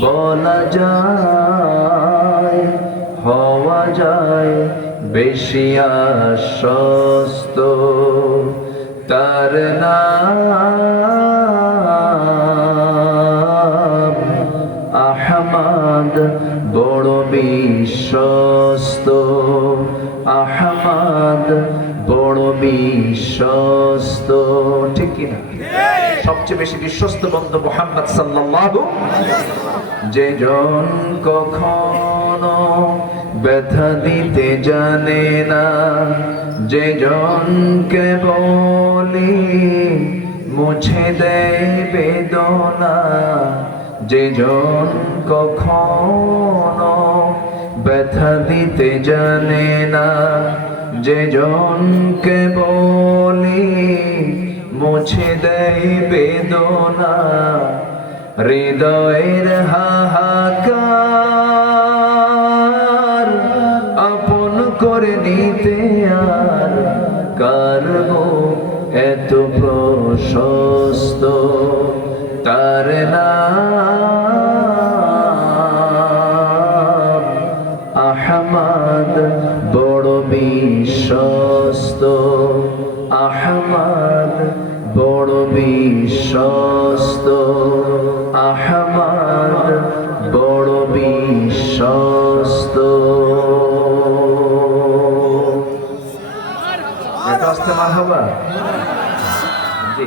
বলা যায়, হওয়া যায়, বেশি আশ্বস্ত। তার আহমদ, বড় বিশ্বস্ত। আহমদ, বড় বিশ্বস্ত। ঠিক কিনা? সবচেয়ে বেশি বিশ্বস্ত বন্ধু মোহাম্মদ সাল্লাল্লাহু যে জন কখনো ব্যথা দিতে জানে না, যে জনকে বলি মুছে দেয় বেদনা, যে জন কখনো ব্যথা দিতে জানে না, যে জনকে বলি মুছে দেয় বেদনা, হৃদয়ের হাহাকার। আপন করে নিতে আর কারব এত প্রশস্ত? তার নাম আহমদ, বড় বিশ্বস্ত। বিশ্বস্ত। আহমদ বড় বিশ্বস্ত। এটা আসতে মারহাবা? জি।